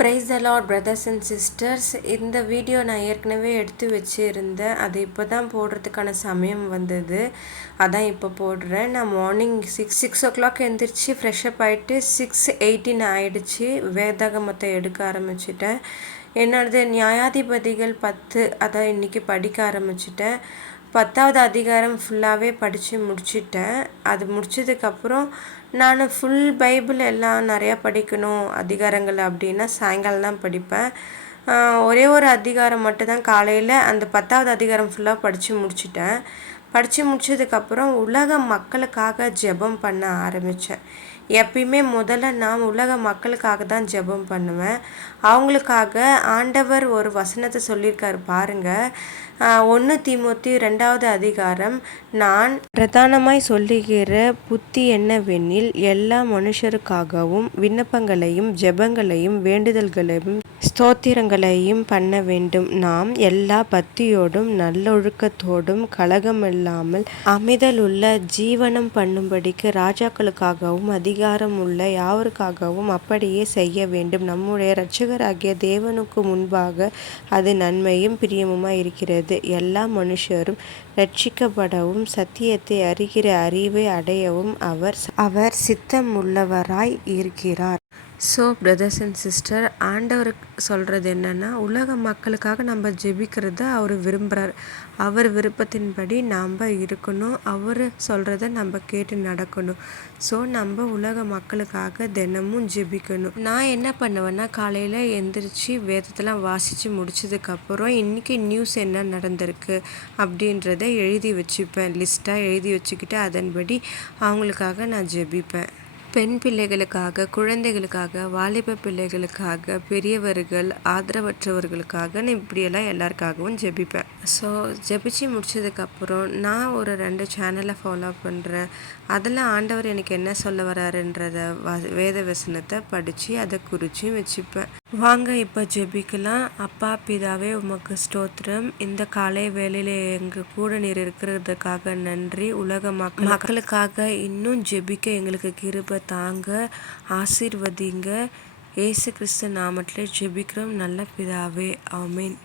Praise the Lord brothers and sisters. இந்த video நான் ஏற்கனவே எடுத்து வச்சுருந்தேன். அது இப்போ தான் போடுறதுக்கான சமயம் வந்தது. அதான் இப்போ போடுறேன். நான் மார்னிங் சிக்ஸ் ஓ கிளாக் எழுந்திரிச்சு ஃப்ரெஷ்அப் ஆகிட்டு 6:18 ஆகிடுச்சு. வேதாகமத்தை எடுக்க ஆரம்பிச்சிட்டேன். என்னோடது நியாயாதிபதிகள் 10 அதான் இன்றைக்கி படிக்க ஆரம்பிச்சிட்டேன். 10வது அதிகாரம் ஃபுல்லாகவே படித்து முடிச்சிட்டேன். அது முடிச்சதுக்கப்புறம் நான் ஃபுல் பைபிள் எல்லாம் நிறையா படிக்கணும் அதிகாரங்கள் அப்படின்னா சாயங்காலம் தான் படிப்பேன். ஒரே ஒரு அதிகாரம் மட்டும்தான் காலையில், அந்த 10வது அதிகாரம் ஃபுல்லாக படித்து முடிச்சிட்டேன். படித்து முடிச்சதுக்கப்புறம் உலக மக்களுக்காக ஜெபம் பண்ண ஆரம்பித்தேன். எப்பயுமே முதல்ல நான் உலக மக்களுக்காக தான் ஜெபம் பண்ணுவேன். அவங்களுக்காக ஆண்டவர் ஒரு வசனத்தை சொல்லியிருக்காரு பாருங்கள். 1 தீமோத்தி 2வது அதிகாரம், நான் பிரதானமாய் சொல்லுகிற புத்தி என்னவெனில் எல்லா மனுஷருக்காகவும் விண்ணப்பங்களையும் ஜெபங்களையும் வேண்டுதல்களையும் ஸ்தோத்திரங்களையும் பண்ண வேண்டும். நாம் எல்லா பக்தியோடும் நல்லொழுக்கத்தோடும் கலகமில்லாமல் அமைதலுள்ள ஜீவனம் பண்ணும்படிக்கு ராஜாக்களுக்காகவும் அதிகாரம் உள்ள யாவருக்காகவும் அப்படியே செய்ய வேண்டும். நம்முடைய இரட்சகராகிய தேவனுக்கு முன்பாக அது நன்மையும் பிரியமுமாய் இருக்கிறது. எல்லா மனுஷரும் ரட்சிக்கப்படவும் சத்தியத்தை அறிகிற அறிவை அடையவும் அவர் சித்தமுள்ளவராய் இருக்கிறார். ஸோ பிரதர்ஸ் அண்ட் சிஸ்டர், ஆண்டவர் சொல்கிறது என்னென்னா, உலக மக்களுக்காக நம்ம ஜெபிக்கிறத அவர் விரும்புகிறார். அவர் விருப்பத்தின்படி நாம் இருக்கணும். அவர் சொல்கிறத நம்ம கேட்டு நடக்கணும். ஸோ நம்ம உலக மக்களுக்காக தினமும் ஜெபிக்கணும். நான் என்ன பண்ணுவேன்னா, காலையில் எந்திரிச்சு வேதத்தெல்லாம் வாசித்து முடிச்சதுக்கப்புறம் இன்றைக்கி நியூஸ் என்ன நடந்திருக்கு அப்படின்றத எழுதி வச்சுப்பேன். லிஸ்ட்டாக எழுதி வச்சுக்கிட்டு அதன்படி அவங்களுக்காக நான் ஜெபிப்பேன். பெண் பிள்ளைகளுக்காக, குழந்தைகளுக்காக, வாலிப பிள்ளைகளுக்காக, பெரியவர்கள், ஆதரவற்றவர்களுக்காக நான் இப்படியெல்லாம் எல்லாருக்காகவும் ஜெபிப்பேன். ஸோ ஜெபிச்சு முடிச்சதுக்கப்புறம் நான் ஒரு 2 சேனலை ஃபாலோ பண்ணுறேன். அதில் ஆண்டவர் எனக்கு என்ன சொல்ல வராருன்றத வேத வசனத்தை படித்து அதை குறித்து வச்சுப்பேன். வாங்க இப்போ ஜெபிக்கலாம். அப்பா பிதாவே, உமக்கு ஸ்தோத்திரம். இந்த காலை வேளையில் எங்கள் கூட நீர் இருக்கிறதுக்காக நன்றி. உலக மக்களுக்காக இன்னும் ஜெபிக்க எங்களுக்கு கிருபை தாங்க, ஆசீர்வதிங்க. இயேசு கிறிஸ்து நாமத்திலே ஜெபிக்கிறோம் நல்ல பிதாவே, ஆமீன்.